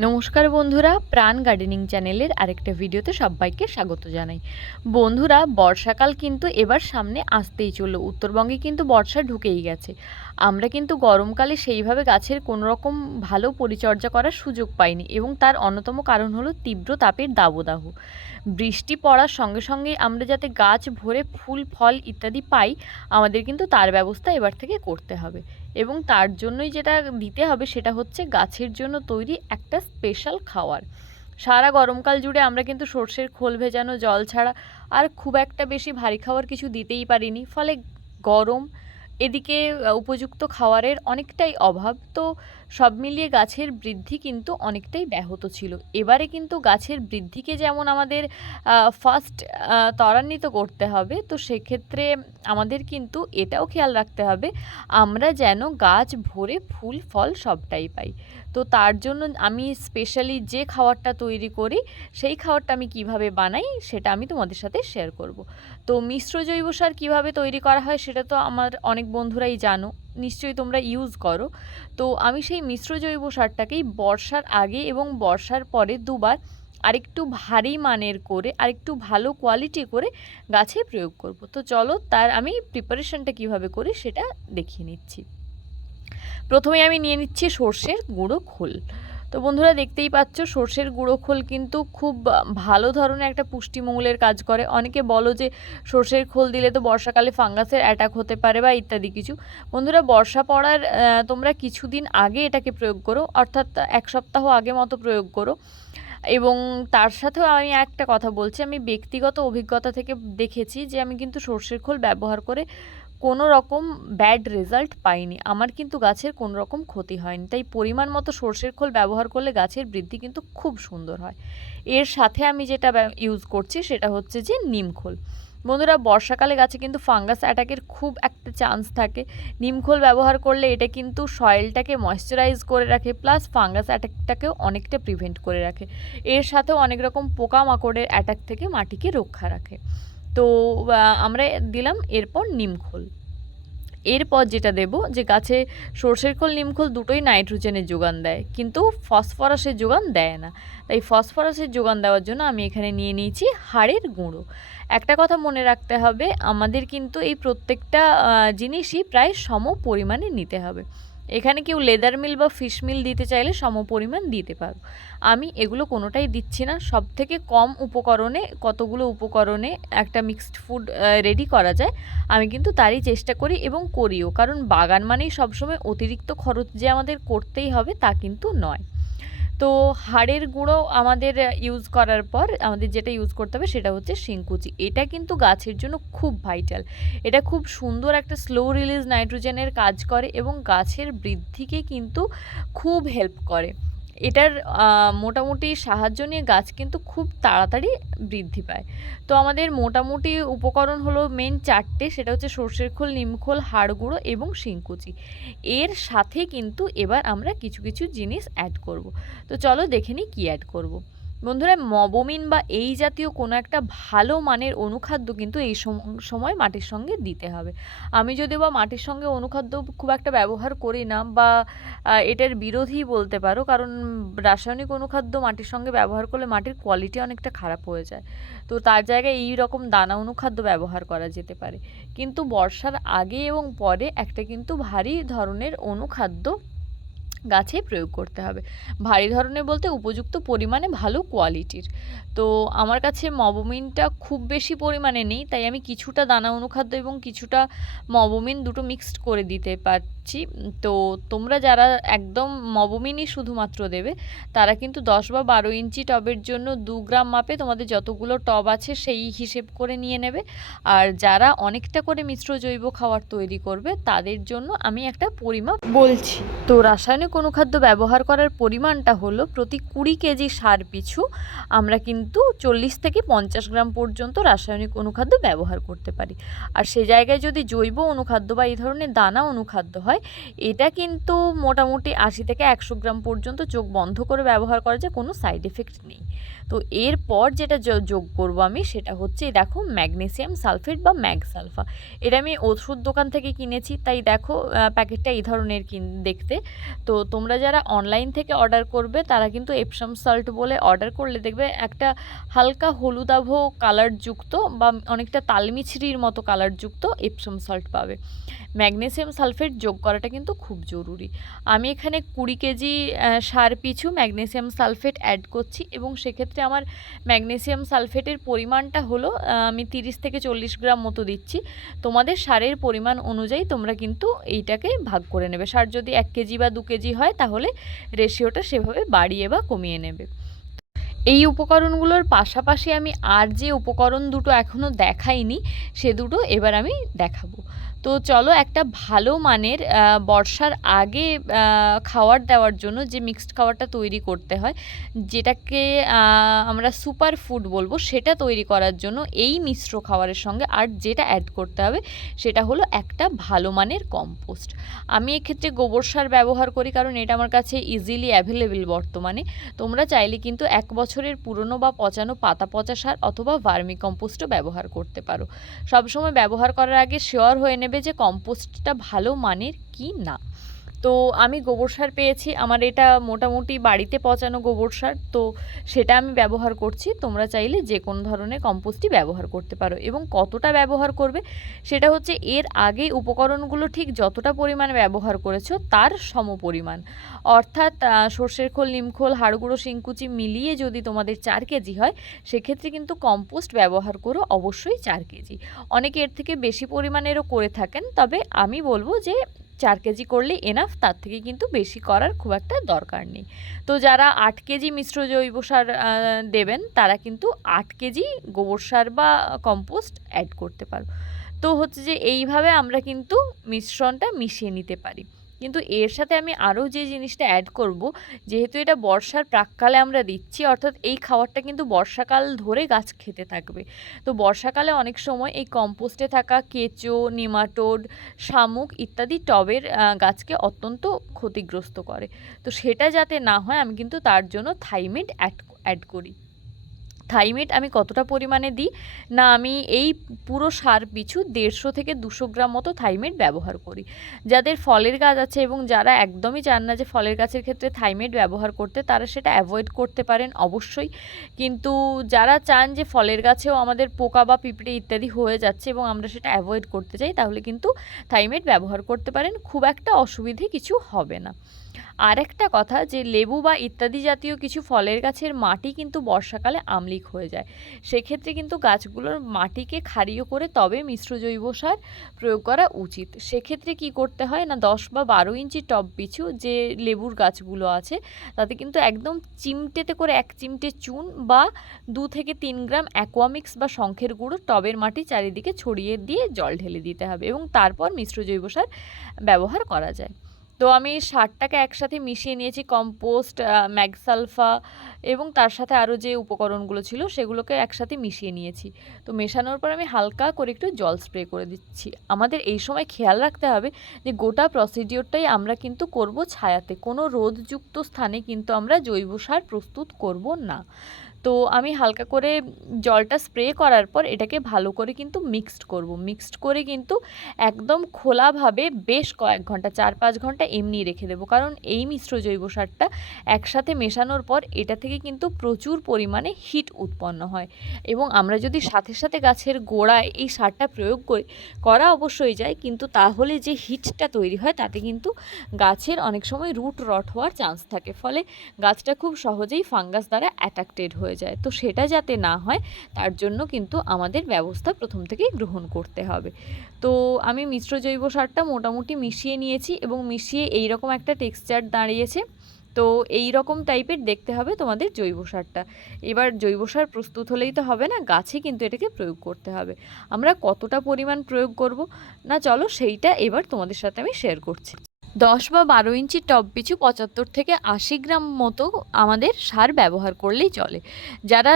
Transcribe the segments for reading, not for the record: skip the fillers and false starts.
নমস্কার বন্ধুরা, প্রাণ গার্ডেনিং চ্যানেলের আরেকটা ভিডিওতে সবাইকে স্বাগত জানাই। বন্ধুরা, বর্ষাকাল কিন্তু এবার সামনে আসতেই চললো। উত্তরবঙ্গে কিন্তু বর্ষা ঢুকেই গেছে। আমরা কিন্তু গরমকালে সেইভাবে গাছের কোনো রকম ভালো পরিচর্যা করার সুযোগ পাইনি, এবং তার অন্যতম কারণ হলো তীব্র তাপের দাবদাহ। বৃষ্টি পড়ার সঙ্গে সঙ্গে আমরা যাতে গাছ ভরে ফুল ফল ইত্যাদি পাই, আমাদের কিন্তু তার ব্যবস্থা এবার থেকে করতে হবে। এবং তার জন্যই যেটা দিতে হবে সেটা হচ্ছে গাছের জন্য তৈরি একটা স্পেশাল খাবার। সারা গরমকাল জুড়ে আমরা কিন্তু সর্ষের খোল ভেজানো জল ছাড়া আর খুব একটা বেশি ভারী খাবার কিছু দিতেই পারিনি, ফলে গরম এদিকে উপযুক্ত খাবারের অনেকটাই অভাব। তো সব মিলিয়ে গাছের বৃদ্ধি কিন্তু অনেকটাই ব্যাহত ছিল। এবারে কিন্তু গাছের বৃদ্ধিকে যেমন আমাদের ফার্স্ট ত্বরান্বিত করতে হবে, তো সেক্ষেত্রে আমাদের কিন্তু এটাও খেয়াল রাখতে হবে আমরা যেন গাছ ভরে ফুল ফল সবটাই পাই। তো তার জন্য আমি স্পেশালি যে খাবারটা তৈরি করি, সেই খাবারটা আমি কিভাবে বানাই সেটা আমি তোমাদের সাথে শেয়ার করব। তো মিশ্র জৈব সার কীভাবে তৈরি করা হয় সেটা তো আমার অনেক বন্ধুরাই জানো, নিশ্চয়ই তোমরা ইউজ করো। তো আমি সেই মিশ্র জৈব সারটাকেই বর্ষার আগে এবং বর্ষার পরে দুবার আরেকটু ভারী মানের করে আরেকটু ভালো কোয়ালিটি করে গাছে প্রয়োগ করব। তো চলো তার আমি প্রিপারেশনটা কিভাবে করি সেটা দেখিয়ে নিচ্ছি। প্রথমে আমি নিয়ে নিচ্ছি সর্ষের গুঁড়ো খোল। তো বন্ধুরা, দেখতেই পাচ্ছ সর্ষের গুঁড়ো খোল কিন্তু খুব ভালো ধরনের একটা পুষ্টিমূলের কাজ করে। অনেকে বলো যে সর্ষের খোল দিলে তো বর্ষাকালে ফাঙ্গাসের অ্যাটাক হতে পারে বা ইত্যাদি কিছু। বন্ধুরা, বর্ষা পড়ার তোমরা কিছুদিন আগে এটাকে প্রয়োগ করো, অর্থাৎ এক সপ্তাহ আগে মতো প্রয়োগ করো। এবং তার সাথেও আমি একটা কথা বলছি, আমি ব্যক্তিগত অভিজ্ঞতা থেকে দেখেছি যে আমি কিন্তু সর্ষের খোল ব্যবহার করে কোনো রকম ব্যাড রেজাল্ট পাইনি। আমার কিন্তু গাছের কোনো রকম ক্ষতি হয়নি। তাই পরিমাণ মতো সর্ষের খোল ব্যবহার করলে গাছের বৃদ্ধি কিন্তু খুব সুন্দর হয়। এর সাথে আমি যেটা ইউজ করছি সেটা হচ্ছে যে নিম খোল। বন্ধুরা, বর্ষাকালে গাছে কিন্তু ফাঙ্গাস অ্যাটাকের খুব একটা চান্স থাকে। নিম খোল ব্যবহার করলে এটা কিন্তু সয়েলটাকে ময়েশ্চারাইজ করে রাখে, প্লাস ফাঙ্গাস অ্যাটাকটাকেও অনেকটা প্রিভেন্ট করে রাখে। এর সাথেও অনেক রকম পোকামাকড়ের অ্যাটাক থেকে মাটিকে রক্ষা রাখে। তো আমরা দিলাম এরপর নিম খোল। এরপর যেটা দেব, যে গাছে সর্ষের খোল নিমখোল দুটোই নাইট্রোজেনের যোগান দেয়, কিন্তু ফসফরাসের যোগান দেয় না। তাই ফসফরাসের যোগান দেওয়ার জন্য আমি এখানে নিয়ে নিয়েছি হাড়ের গুঁড়ো। একটা কথা মনে রাখতে হবে, আমাদের কিন্তু এই প্রত্যেকটা জিনিসই প্রায় সম পরিমাণে নিতে হবে। এখানে কেউ লেদার মিল বা ফিশ মিল দিতে চাইলে সম পরিমাণ দিতে পারো। আমি এগুলো কোনোটাই দিচ্ছি না। সব থেকে কম উপকরণে কতগুলো উপকরণে একটা মিক্সড ফুড রেডি করা যায়, আমি কিন্তু তারই চেষ্টা করি এবং করিও। কারণ বাগান মানেই সবসময় অতিরিক্ত খরচ যে আমাদের করতেই হবে তা কিন্তু নয়। তো হাড়ের গুঁড়ো আমাদের ইউজ করার পর আমাদের যেটা ইউজ করতে হবে সেটা হচ্ছে শিংকুচি। এটা কিন্তু গাছের জন্য খুব ভাইটাল। এটা খুব সুন্দর একটা স্লো রিলিজ নাইট্রোজেনের কাজ করে এবং গাছের বৃদ্ধিকে কিন্তু খুব হেল্প করে। এটার মোটামুটি সাহায্য নিয়ে গাছ কিন্তু খুব তাড়াতাড়ি বৃদ্ধি পায়। তো আমাদের মোটামুটি উপকরণ হলো মেন চারটে, সেটা হচ্ছে সর্ষের খোল, নিমখোল, হাড় গুঁড়ো এবং শিংকুচি। এর সাথে কিন্তু এবার আমরা কিছু কিছু জিনিস অ্যাড করব। তো চলো দেখে নিই কী অ্যাড করব। বন্ধুরা, মবমিন বা এই জাতীয় কোনো একটা ভালো মানের অনুখাদ্য কিন্তু এই সময় মাটির সঙ্গে দিতে হবে। আমি যদিও বা মাটির সঙ্গে অনুখাদ্য খুব একটা ব্যবহার করি না, বা এটার বিরোধী বলতে পারো, কারণ রাসায়নিক অনুখাদ্য মাটির সঙ্গে ব্যবহার করলে মাটির কোয়ালিটি অনেকটা খারাপ হয়ে যায়। তো তার জায়গায় এই রকম দানা অনুখাদ্য ব্যবহার করা যেতে পারে। কিন্তু বর্ষার আগে এবং পরে একটা কিন্তু ভারী ধরনের অনুখাদ্য গাছে প্রয়োগ করতে হবে। ভারী ধরনের বলতে উপযুক্ত পরিমাণে ভালো কোয়ালিটির। তো আমার কাছে মবমিনটা খুব বেশি পরিমাণে নেই, তাই আমি কিছুটা দানা অনুখাদ্য এবং কিছুটা মবমিন দুটো মিক্সড করে দিতে পারছি। তো তোমরা যারা একদম মবমিনই শুধুমাত্র দেবে, তারা কিন্তু 10 বা 12 ইঞ্চি টবের জন্য 2 গ্রাম মাপে তোমাদের যতগুলো টব আছে সেই হিসেব করে নিয়ে নেবে। আর যারা অনেকটা করে মিশ্র জৈব খাবার তৈরি করবে, তাদের জন্য আমি একটা পরিমাপ বলছি। তো রাসায়নিক অনুখাদ্য ব্যবহার করার পরিমাণটা হলো প্রতি 20 কেজি সার পিছু আমরা কিন্তু 40 থেকে 50 গ্রাম পর্যন্ত রাসায়নিক অনুখাদ্য ব্যবহার করতে পারি। আর সে জায়গায় যদি জৈব অনুখাদ্য বা এই ধরনের দানা অনুখাদ্য হয়, এটা কিন্তু মোটামুটি 80 থেকে 100 গ্রাম পর্যন্ত চোখ বন্ধ করে ব্যবহার করা যায়, কোনো সাইড এফেক্ট নেই। তো এরপর যেটা যোগ করব আমি, সেটা হচ্ছে দেখো ম্যাগনেসিয়াম সালফেট বা ম্যাগ সালফা। এটা আমি ওষুধ দোকান থেকে কিনেছি, তাই দেখো প্যাকেটটা এই ধরনের দেখতে। তো তোমরা যারা অনলাইন থেকে অর্ডার করবে তারা কিন্তু এপসম সল্ট বলে অর্ডার করলে দেখবে একটা হালকা হলুদাভ কালারযুক্ত বা অনেকটা তালমিছরির মতো কালারযুক্ত এপসম সল্ট পাবে। ম্যাগনেসিয়াম সালফেট যোগ করাটা কিন্তু খুব জরুরি। আমি এখানে 20 কেজি সার পিছু ম্যাগনেসিয়াম সালফেট অ্যাড করছি এবং সেক্ষেত্রে আমার ম্যাগনেসিয়াম সালফেটের পরিমাণটা হলো আমি 30 থেকে 40 গ্রাম মতো দিচ্ছি। তোমাদের সারের পরিমাণ অনুযায়ী তোমরা কিন্তু এইটাকে ভাগ করে নেবে। সার যদি 1 কেজি বা 2 কেজি হয় তাহলে রেশিওটা সেভাবে বাড়িয়ে বা কমিয়ে নেবে। এই উপকরণগুলোর পাশাপাশি আমি আর যে উপকরণ দুটো এখনও দেখাইনি সে দুটো এবার আমি দেখাবো। তো চলো, একটা ভালো মানের বর্ষার আগে খাবার দেওয়ার জন্য যে মিক্সড খাবারটা তৈরি করতে হয়, যেটাকে আমরা সুপার ফুড বলবো, সেটা তৈরি করার জন্য এই মিশ্র খাবারের সঙ্গে আর যেটা অ্যাড করতে হবে সেটা হলো একটা ভালো মানের কম্পোস্ট। আমি এক্ষেত্রে গোবর সার ব্যবহার করি কারণ এটা আমার কাছে ইজিলি অ্যাভেলেবেল বর্তমানে। তোমরা চাইলে কিন্তু 1 বছরের পুরনো বা পচানো পাতা পচা সার অথবা ভার্মি কম্পোস্টও ব্যবহার করতে পারো। সবসময় ব্যবহার করার আগে শিওর হয়ে নেবে যে কম্পোস্টটা ভালো মানের কি না। তো আমি গোবর সার পেয়েছি, আমার এটা মোটামুটি বাড়িতে পচানো গোবর সার, তো সেটা আমি ব্যবহার করছি। তোমরা চাইলে যে কোনো ধরনের কম্পোস্টই ব্যবহার করতে পারো। এবং কতটা ব্যবহার করবে সেটা হচ্ছে এর আগে উপকরণগুলো ঠিক যতটা পরিমাণে ব্যবহার করেছো তার সমপরিমাণ, অর্থাৎ সর্ষের খোল, নিমখোল, হাড়গুঁড়ো, শিংকুচি মিলিয়ে যদি তোমাদের 4 কেজি হয় সেক্ষেত্রে কিন্তু কম্পোস্ট ব্যবহার করো অবশ্যই 4 কেজি। অনেকে এর থেকে বেশি পরিমাণেরও করে থাকেন, তবে আমি বলবো যে 4 কেজি করলে এনাফ, তার থেকে কিন্তু বেশি করার খুব একটা দরকার নেই। তো যারা 8 কেজি মিশ্র জৈব সার দেবেন তারা কিন্তু 8 কেজি গোবর সার বা কম্পোস্ট অ্যাড করতে পারো। তো হচ্ছে যে এইভাবে আমরা কিন্তু মিশ্রণটা মিশিয়ে নিতে পারি। কিন্তু এর সাথে আমি আরও যে জিনিসটা অ্যাড করব, যেহেতু এটা বর্ষার প্রাক্কালে আমরা দিচ্ছি, অর্থাৎ এই খাবারটা কিন্তু বর্ষাকাল ধরে গাছ খেতে থাকবে। তো বর্ষাকালে অনেক সময় এই কম্পোস্টে থাকা কেঁচো, নিমাটোড, শামুক ইত্যাদি টবের গাছকে অত্যন্ত ক্ষতিগ্রস্ত করে। তো সেটা যাতে না হয় আমি কিন্তু তার জন্য থাইমেট অ্যাড করি। থাইমেট আমি কতটা পরিমাণে দিই না, আমি এই পুরো সার পিছু 150 থেকে 200 গ্রাম মতো থাইমেট ব্যবহার করি। যাদের ফলের গাছ আছে এবং যারা একদমই চান না যে ফলের গাছের ক্ষেত্রে থাইমেট ব্যবহার করতে, তারা সেটা অ্যাভয়েড করতে পারেন অবশ্যই। কিন্তু যারা চান যে ফলের গাছেও আমাদের পোকা বা পিঁপড়ে ইত্যাদি হয়ে যাচ্ছে এবং আমরা সেটা অ্যাভয়েড করতে চাই, তাহলে কিন্তু থাইমেট ব্যবহার করতে পারেন, খুব একটা অসুবিধে কিছু হবে না। আর একটা কথা, যে লেবু বা ইত্যাদি জাতীয় কিছু ফলের গাছের মাটি কিন্তু বর্ষাকালে আম্লিক হয়ে যায়। সেক্ষেত্রে কিন্তু গাছগুলোর মাটিকে ক্ষারীয় করে তবে মিশ্র জৈব সার প্রয়োগ করা উচিত। সেক্ষেত্রে কি করতে হয় না, 10 বা 12 ইঞ্চি টব পিছু যে লেবুর গাছগুলো আছে তাতে কিন্তু একদম চিমটেতে করে 1 চিমটে চুন বা 2 থেকে 3 গ্রাম অ্যাকোয়ামিক্স বা শঙ্খের গুঁড়ো টবের মাটি চারিদিকে ছড়িয়ে দিয়ে জল ঢেলে দিতে হবে এবং তারপর মিশ্র জৈব সার ব্যবহার করা যায়। তো আমি সারটাকে একসাথে মিশিয়ে নিয়েছি, কম্পোস্ট, ম্যাগসালফা এবং তার সাথে আরও যে উপকরণগুলো ছিল সেগুলোকে একসাথে মিশিয়ে নিয়েছি। তো মেশানোর পর আমি হালকা করে একটু জল স্প্রে করে দিচ্ছি। আমাদের এই সময় খেয়াল রাখতে হবে যে গোটা প্রসিডিওরটাই আমরা কিন্তু করব ছায়াতে, কোনো রোদযুক্ত স্থানে কিন্তু আমরা জৈব সার প্রস্তুত করব না। তো আমি হালকা করে জলটা স্প্রে করার পর এটাকে ভালো করে কিন্তু মিক্সড করব। মিক্সড করে কিন্তু একদম খোলাভাবে বেশ কয়েক ঘন্টা, 4-5 ঘন্টা এমনি রেখে দেবো, কারণ এই মিশ্র জৈব সারটা একসাথে মেশানোর পর এটা থেকে কিন্তু প্রচুর পরিমাণে হিট উৎপন্ন হয় এবং আমরা যদি সাথে সাথে গাছের গোড়ায় এই সারটা প্রয়োগ করা অবশ্যই যায়, কিন্তু তাহলে যে হিটটা তৈরি হয় তাতে কিন্তু গাছের অনেক সময় রুট রট হওয়ার চান্স থাকে, ফলে গাছটা খুব সহজেই ফাঙ্গাস দ্বারা অ্যাটাকটেড হয়ে যায়। তো সেটা যাতে না হয় তার জন্য কিন্তু আমাদের ব্যবস্থা প্রথম থেকেই গ্রহণ করতে হবে। তো আমি মিশ্র জৈব সারটা মোটামুটি মিশিয়ে নিয়েছি এবং মিশিয়ে এই রকম একটা টেক্সচার দাঁড়িয়েছে। তো এই রকম টাইপের দেখতে হবে তোমাদের জৈব সারটা। এবার জৈব সার প্রস্তুত হলেই তো হবে না, গাছে কিন্তু এটাকে প্রয়োগ করতে হবে। আমরা কতটা পরিমাণ প্রয়োগ করব না, চলো সেইটা এবার তোমাদের সাথে আমি শেয়ার করছি। 10 বা 12 ইঞ্চি টব পিছু 75 থেকে 80 গ্রাম মতো আমাদের সার ব্যবহার করলেই চলে। যারা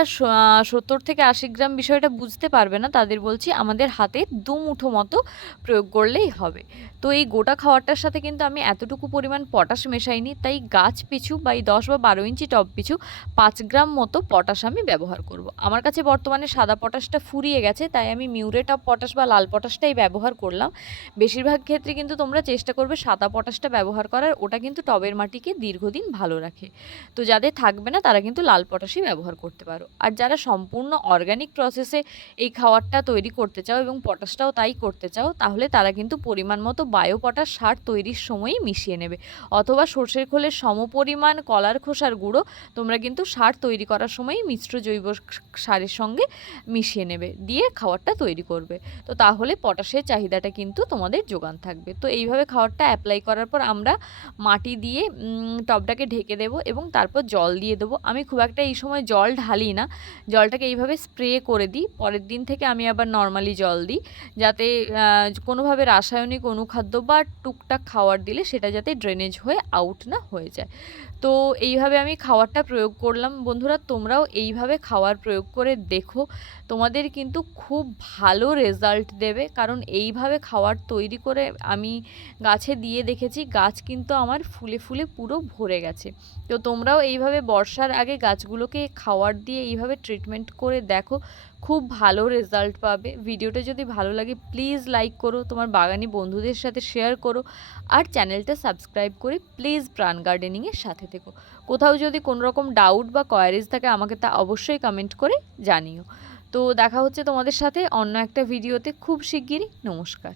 70 থেকে 80 গ্রাম বিষয়টা বুঝতে পারবে না তাদের বলছি, আমাদের হাতে 2 মুঠো মতো প্রয়োগ করলেই হবে। তো এই গোটা খাবারটার সাথে কিন্তু আমি এতটুকু পরিমাণ পটাশ মেশাইনি, তাই গাছ পিছু বা এই 10 বা 12 ইঞ্চি টব পিছু 5 গ্রাম মতো পটাশ আমি ব্যবহার করব। আমার কাছে বর্তমানে সাদা পটাশটা ফুরিয়ে গেছে, তাই আমি মিউরেট অফ পটাশ বা লাল পটাশটাই ব্যবহার করলাম। বেশিরভাগ ক্ষেত্রে কিন্তু তোমরা চেষ্টা করবে সাদা পটাশ পটাশটা ব্যবহার করার, ওটা কিন্তু টবের মাটিকে দীর্ঘদিন ভালো রাখে। তো যাদের থাকবে না তারা কিন্তু লাল পটাশই ব্যবহার করতে পারো। আর যারা সম্পূর্ণ অর্গানিক প্রসেসে এই খাবারটা তৈরি করতে চাও এবং পটাশটাও তাই করতে চাও, তাহলে তারা কিন্তু পরিমাণ মতো বায়ো পটাশ সার তৈরির সময়ই মিশিয়ে নেবে, অথবা সর্ষের খোলের সমপরিমাণ কলার খোসার গুঁড়ো তোমরা কিন্তু সার তৈরি করার সময়ই মিশ্র জৈব সারের সঙ্গে মিশিয়ে নেবে, দিয়ে খাবারটা তৈরি করবে। তো তাহলে পটাশের চাহিদাটা কিন্তু তোমাদের যোগান থাকবে। তো এইভাবে খাবারটা অ্যাপ্লাই করার পর আমরা মাটি দিয়ে টবটাকে ঢেকে দেবো এবং তারপর জল দিয়ে দেবো। আমি খুব একটা এই সময় জল ঢালি না, জলটাকে এইভাবে স্প্রে করে দিই। পরের দিন থেকে আমি আবার নর্মালি জল দিই, যাতে কোনোভাবে রাসায়নিক অনুখাদ্য বা টুকটাক খাবার দিলে সেটা যাতে ড্রেনেজ হয়ে আউট না হয়ে যায়। তো এইভাবে আমি খাবারটা প্রয়োগ করলাম। বন্ধুরা, তোমরাও এইভাবে খাবার প্রয়োগ করে দেখো, তোমাদের কিন্তু খুব ভালো রেজাল্ট দেবে। কারণ এইভাবে খাবার তৈরি করে আমি গাছে দিয়ে দেখেছি, গাছ কিন্তু আমার ফুলে ফুলে পুরো ভরে গেছে। তো তোমরাও এইভাবে বর্ষার আগে গাছগুলোকে খাবার দিয়ে এইভাবে ট্রিটমেন্ট করে দেখো, খুব ভালো রেজাল্ট পাবে। ভিডিওটা যদি ভালো লাগে প্লিজ লাইক করো, তোমার বাগানি বন্ধুদের সাথে শেয়ার করো, আর চ্যানেলটা সাবস্ক্রাইব করে প্লিজ প্রাণ গার্ডেনিংয়ের সাথে থেকো। কোথাও যদি কোনো রকম ডাউট বা কোয়ারিজ থাকে আমাকে তা অবশ্যই কমেন্ট করে জানিও। তো দেখা হচ্ছে তোমাদের সাথে অন্য একটা ভিডিওতে খুব শিগগিরই। নমস্কার।